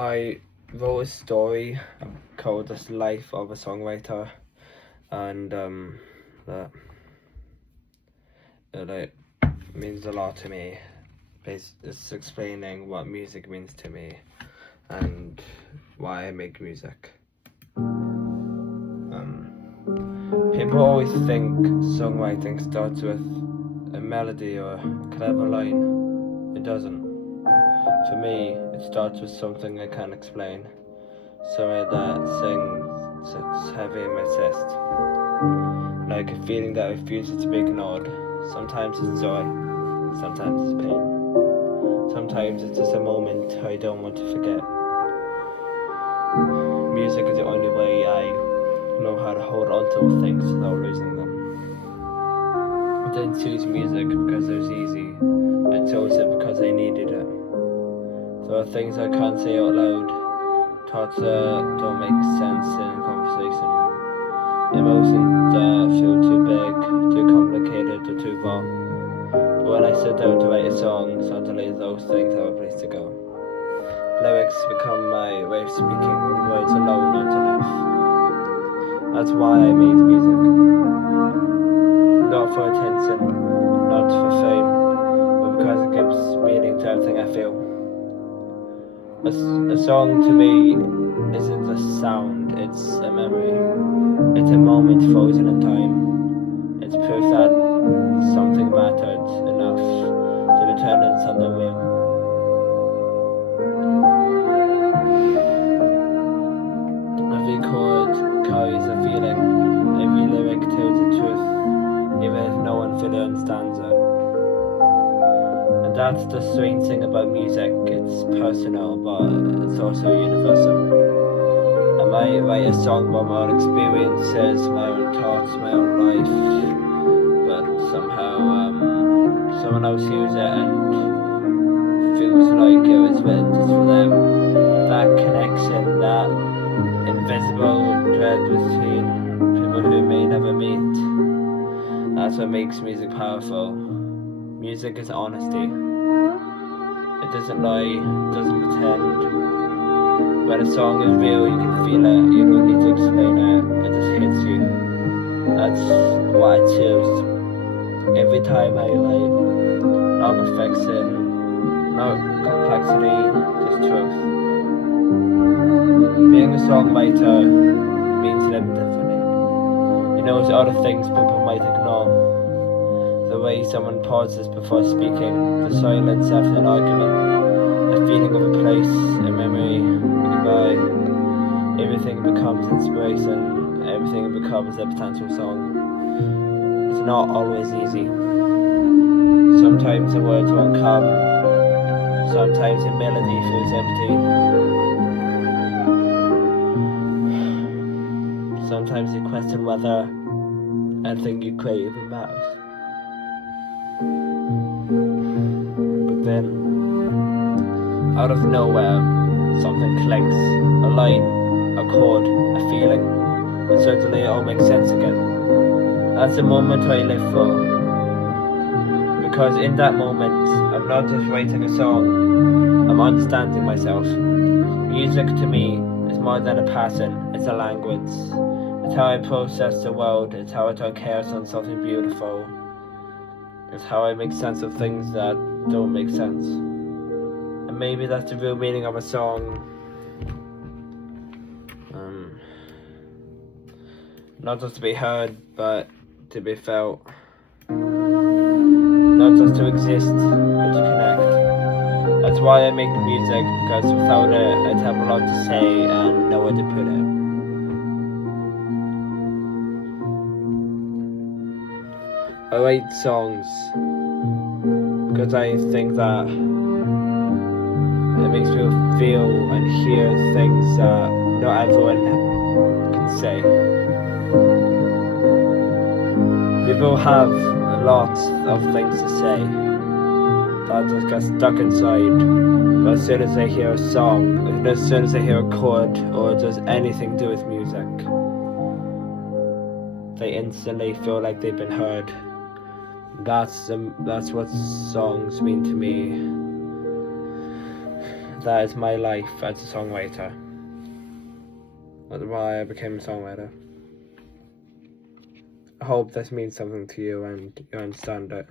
I wrote a story called "The Life of a Songwriter," and that it means a lot to me. It's explaining what music means to me and why I make music. People always think songwriting starts with a melody or a clever line. It doesn't. For me, it starts with something I can't explain. Something that sits heavy in my chest. Like a feeling that refuses to be ignored. Sometimes it's joy, sometimes it's pain. Sometimes it's just a moment I don't want to forget. Music is the only way I know how to hold on to things without losing them. I didn't choose music because it was easy. I chose it because I needed it. There are things I can't say out loud, thoughts that don't make sense in conversation, emotions that feel too big, too complicated, or too raw. But when I sit down to write a song, suddenly those things have a place to go. Lyrics become my way of speaking, when words alone aren't enough. That's why I made music. Not for attention, not for fame, but because it gives meaning to everything I feel. A song to me isn't a sound, it's a memory. It's a moment frozen in time. It's proof that something mattered enough to return into something real. Every chord carries a feeling, every lyric tells the truth, even if no one fully understands it. And that's the strange thing about music, it's personal, but it's also universal. I might write a song about my own experiences, my own thoughts, my own life, but somehow someone else hears it and feels like it was written just for them. That connection, that invisible thread between people who may never meet, that's what makes music powerful. Music is honesty. It doesn't lie, it doesn't pretend. When a song is real, you can feel it, you don't need to explain it, it just hits you. That's what I choose. Every time I write, not perfection, not complexity, just truth. Being a songwriter means living differently. You notice other things people might ignore. The way someone pauses before speaking, the silence after an argument, the feeling of a place, a memory, a goodbye. Everything becomes inspiration, everything becomes a potential song. It's not always easy. Sometimes the words won't come, sometimes the melody feels empty. Sometimes you question whether anything you create even matters. But then, out of nowhere, something clicks, a line, a chord, a feeling, and suddenly it all makes sense again. That's the moment I live for. Because in that moment, I'm not just writing a song, I'm understanding myself. Music to me is more than a passion, it's a language. It's how I process the world, it's how I turn chaos into something beautiful. It's how I make sense of things that don't make sense. And maybe that's the real meaning of a song. Not just to be heard, but to be felt. Not just to exist, but to connect. That's why I make music, because without it, I'd have a lot to say and nowhere to put it. I write songs because I think that it makes me feel and hear things that not everyone can say. People have a lot of things to say that just get stuck inside. But as soon as they hear a song, as soon as they hear a chord or does anything to do with music, they instantly feel like they've been heard. That's what songs mean to me. that is my life as a songwriter. That's why I became a songwriter. I hope this means something to you and you understand it.